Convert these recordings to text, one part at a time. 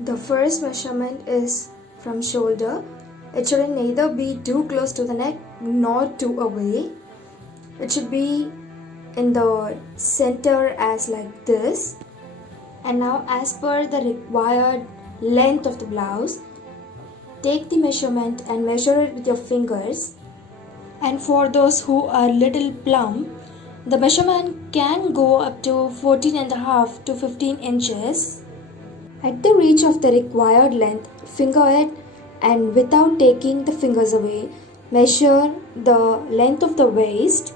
The first measurement is from shoulder. It shouldn't neither be too close to the neck nor too away. It should be in the center as like this. And now, as per the required length of the blouse, take the measurement and measure it with your fingers. And for those who are little plump, the measurement can go up to 14.5 to 15 inches. At the reach of the required length, finger it, and without taking the fingers away, measure the length of the waist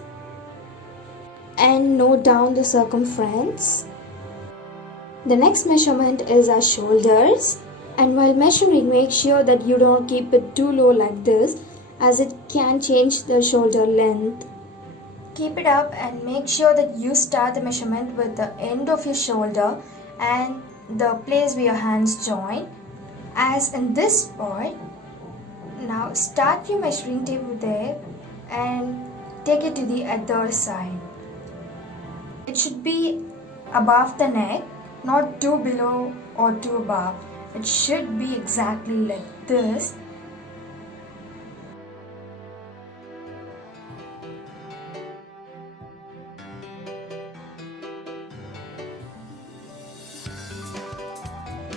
and note down the circumference. The next measurement is our shoulders, and while measuring, make sure that you don't keep it too low like this, as it can change the shoulder length. Keep it up and make sure that you start the measurement with the end of your shoulder and the place where your hands join, as in this spot. Now start your measuring tape there and take it to the other side. It should be above the neck, not too below or too above. It should be exactly like this.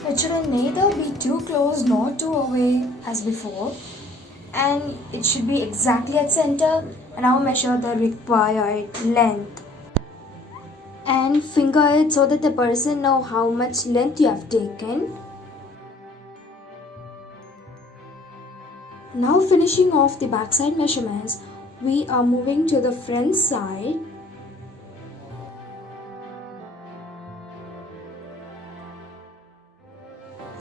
It should neither be too close nor too away as before, and it should be exactly at center. And now measure the required length and finger it so that the person know how much length you have taken. Now finishing off the backside measurements, we are moving to the front side.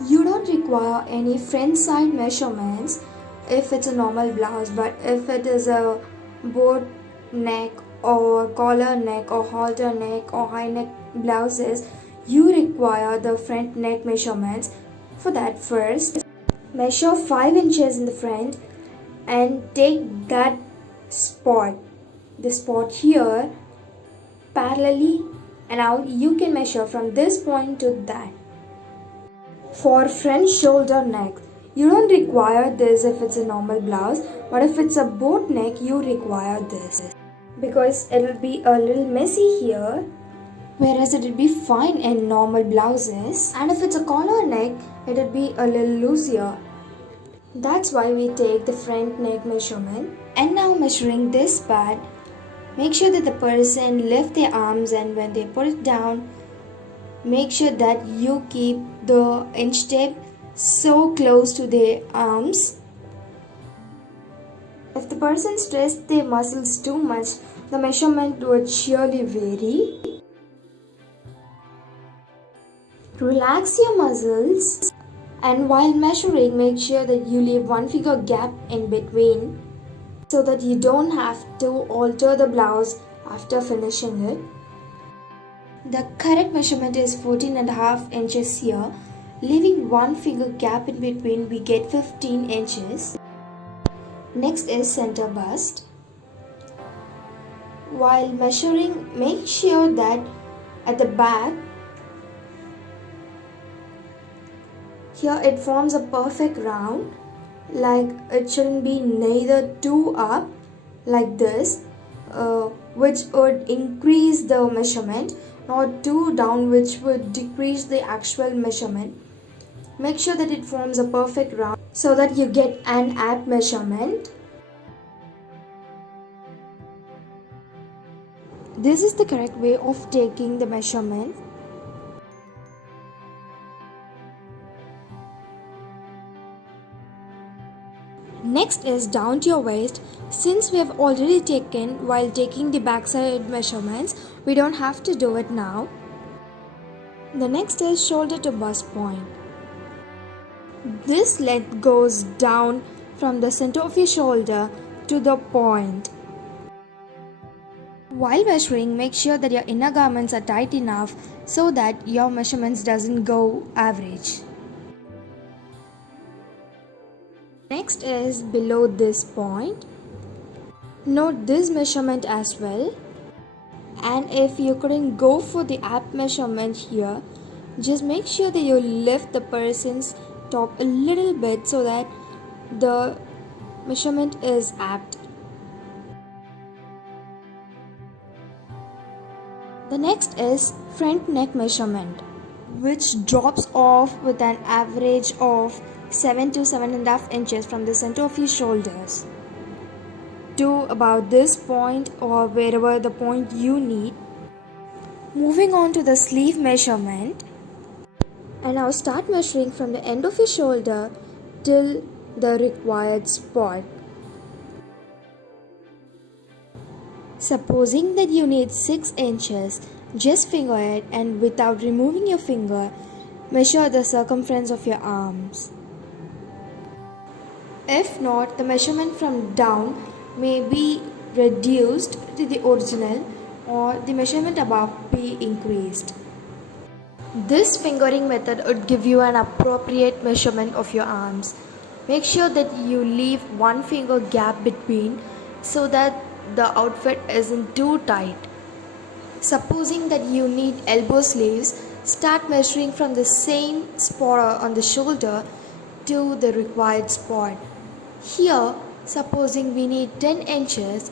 You don't require any front side measurements if it's a normal blouse, but if it is a boat neck or collar neck or halter neck or high neck blouses, you require the front neck measurements. For that, first measure 5 inches in the front and take that spot, the spot here, parallelly, and now you can measure from this point to that. For front shoulder neck, you don't require this if it's a normal blouse, but if it's a boat neck, you require this because it will be a little messy here, whereas it will be fine in normal blouses. And if it's a collar neck, it will be a little looser. That's why we take the front neck measurement. And now measuring this part, make sure that the person lift their arms, and when they put it down, make sure that you keep the inch tape so close to their arms. If the person stretches their muscles too much, the measurement would surely vary. Relax your muscles, and while measuring, make sure that you leave 1 finger gap in between so that you don't have to alter the blouse after finishing it. The correct measurement is 14.5 inches here. Leaving 1 finger gap in between, we get 15 inches. Next is center bust. While measuring, make sure that at the back, here it forms a perfect round. Like it shouldn't be neither too up like this, which would increase the measurement, nor too down, which would decrease the actual measurement. Make sure that it forms a perfect round so that you get an apt measurement. This is the correct way of taking the measurement. Next is down to your waist. Since we have already taken while taking the backside measurements, we don't have to do it now. The next is shoulder to bust point. This length goes down from the center of your shoulder to the point. While measuring, make sure that your inner garments are tight enough so that your measurements doesn't go average. Next is below this point. Note this measurement as well. And if you couldn't go for the apt measurement here, Just make sure that you lift the person's top a little bit so that the measurement is apt. The next is front neck measurement, which drops off with an average of 7 to 7.5 inches from the center of your shoulders to about this point or wherever the point you need. Moving on to the sleeve measurement, and now start measuring from the end of your shoulder till the required spot. Supposing that you need 6 inches, just finger it and without removing your finger, measure the circumference of your arms. If not, the measurement from down may be reduced to the original or the measurement above be increased. This fingering method would give you an appropriate measurement of your arms. Make sure that you leave one finger gap between so that the outfit isn't too tight. Supposing that you need elbow sleeves, start measuring from the same spot on the shoulder to the required spot. Here, supposing we need 10 inches,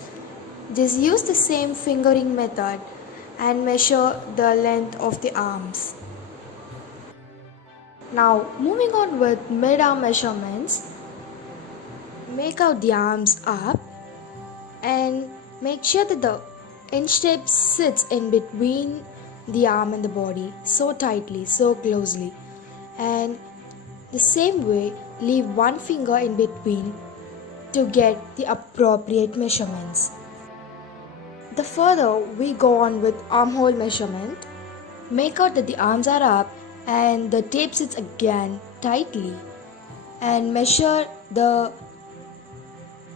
just use the same fingering method and measure the length of the arms. Now, moving on with mid-arm measurements, make out the arms up and make sure that the inch tape sits in between the arm and the body so tightly, so closely, and the same way leave one finger in between to get the appropriate measurements. The further we go on with armhole measurement, make out that the arms are up and the tape sits again tightly, and measure the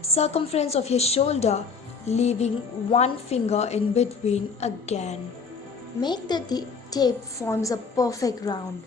circumference of your shoulder, leaving one finger in between again. Make that the tape forms a perfect round.